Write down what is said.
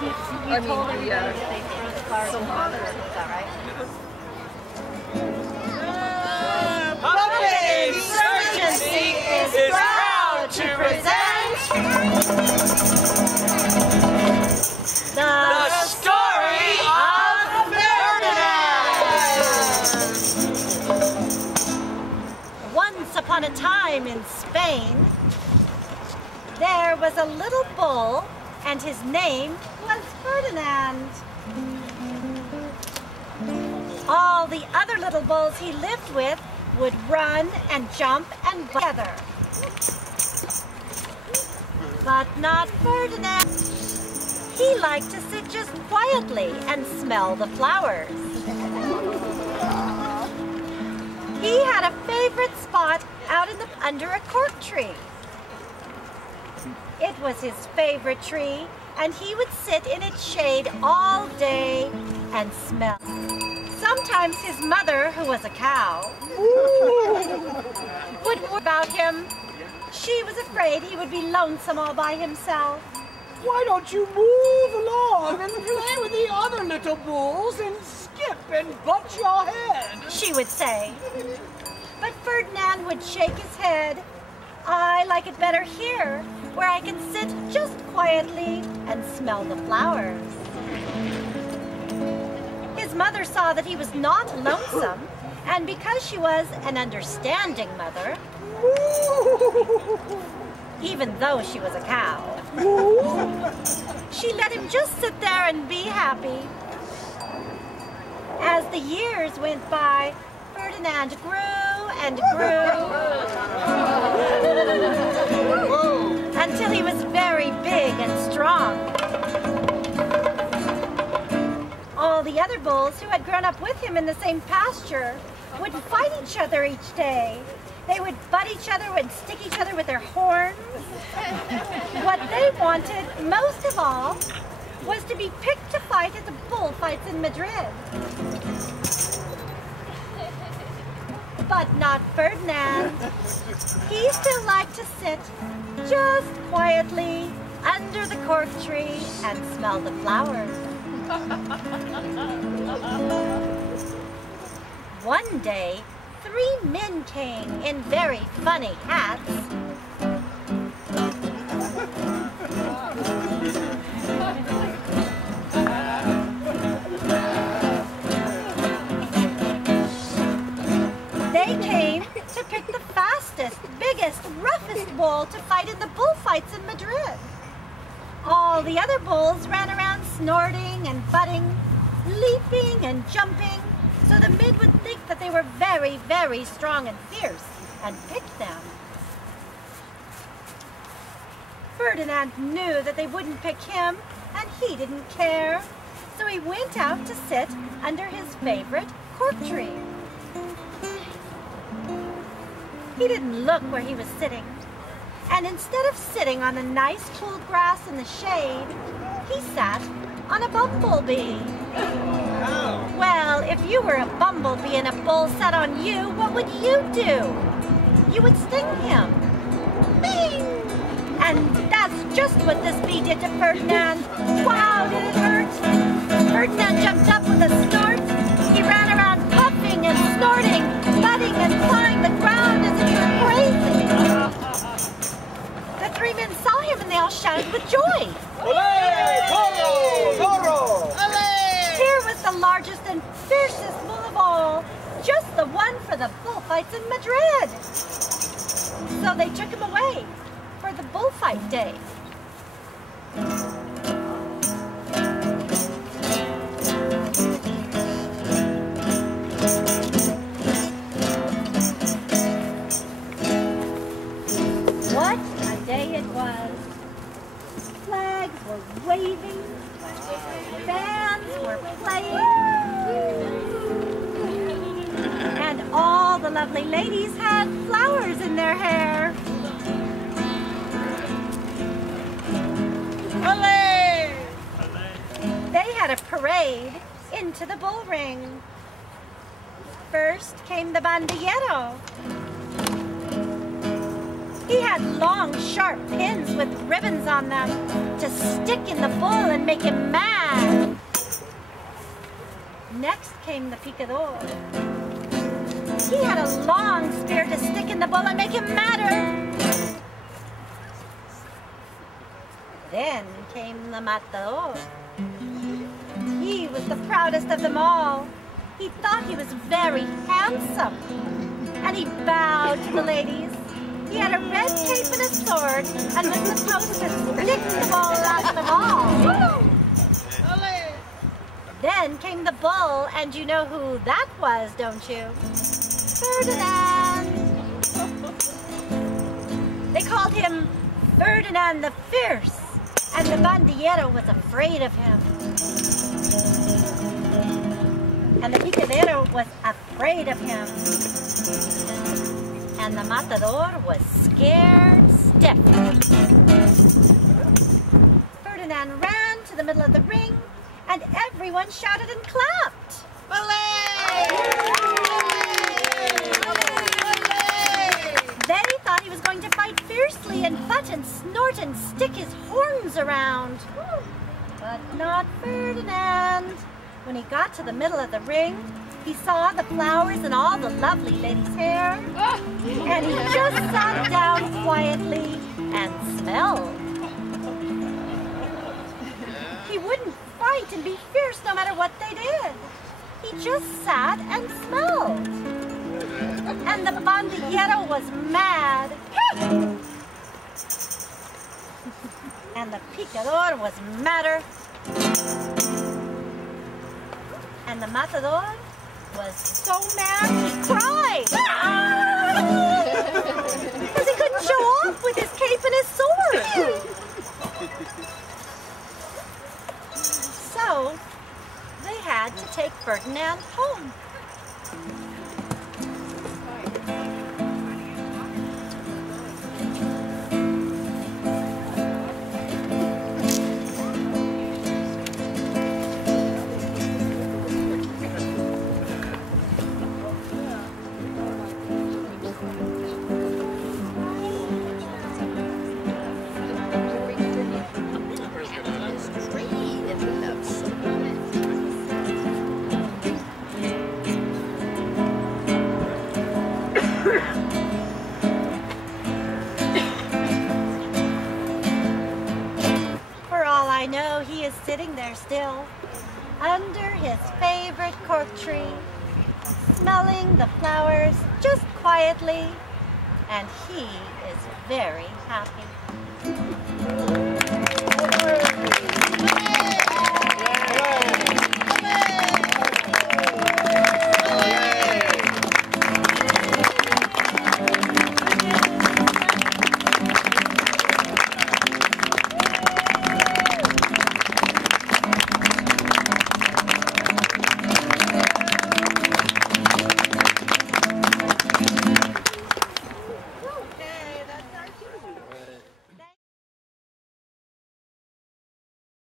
You told everybody that they throw the flowers in water, is that right? Puppet Insurgency is proud to present the story of Ferdinand. Once upon a time in Spain, there was a little bull, and his name was Ferdinand. All the other little bulls he lived with would run and jump and together. But not Ferdinand. He liked to sit just quietly and smell the flowers. He had a favorite spot out under a cork tree. It was his favorite tree, and he would sit in its shade all day and smell. Sometimes his mother, who was a cow, would worry about him. She was afraid he would be lonesome all by himself. Why don't you move along and play with the other little bulls and skip and butt your head? She would say. But Ferdinand would shake his head. I like it better here, where I can sit just quietly and smell the flowers. His mother saw that he was not lonesome, and because she was an understanding mother, even though she was a cow, she let him just sit there and be happy. As the years went by, Ferdinand grew and grew until he was very big and strong. All the other bulls who had grown up with him in the same pasture would fight each other each day. They would butt each other and stick each other with their horns. What they wanted most of all was to be picked to fight at the bullfights in Madrid. But not Ferdinand. He still liked to sit just quietly under the cork tree and smell the flowers. One day, 3 men came in very funny hats. They came to pick the fastest, biggest, roughest bull to fight in the bullfights in Madrid. All the other bulls ran around snorting and butting, leaping and jumping, so the men would think that they were very, very strong and fierce and picked them. Ferdinand knew that they wouldn't pick him, and he didn't care, so he went out to sit under his favorite cork tree. He didn't look where he was sitting, and instead of sitting on the nice cool grass in the shade, he sat on a bumblebee. Well, if you were a bumblebee and a bull sat on you, what would you do? You would sting him. Bing! And that's just what this bee did to Ferdinand. Wow, did it hurt? Ferdinand jumped up with a snort. He ran around puffing and snorting, butting and clawing the ground as if he were crazy. The 3 men saw him and they all shouted with joy. Olé! Toro! Toro! Here was the largest and fiercest bull of all, just the one for the bullfights in Madrid. So they took him away for the bullfight day. What a day it was. Flags were waving, bands were playing, and all the lovely ladies had flowers in their hair. Olé! They had a parade into the bull ring. First came the bandillero. He had long, sharp pins with ribbons on them to stick in the bull and make him mad. Next came the picador. He had a long spear to stick in the bull and make him madder. Then came the matador. He was the proudest of them all. He thought he was very handsome. And he bowed to the ladies. He had a red cape and a sword and was supposed to stick the bull at them all. Then came the bull, and you know who that was, don't you? Ferdinand. They called him Ferdinand the Fierce, and the bandillero was afraid of him. And the picadero was afraid of him. And the matador was scared stiff. Ferdinand ran to the middle of the ring, and everyone shouted and clapped. They thought he was going to fight fiercely and butt and snort and stick his horns around. But not Ferdinand. When he got to the middle of the ring, he saw the flowers in all the lovely ladies' hair, and he just sat down quietly and smelled. He wouldn't fight and be fierce no matter what they did. He just sat and smelled. And the bandillero was mad. And the picador was madder. And the matador was so mad he cried. Because he couldn't show off with his cape and his sword. So they had to take Ferdinand home. For all I know, he is sitting there still, under his favorite cork tree, smelling the flowers just quietly, and he is very happy.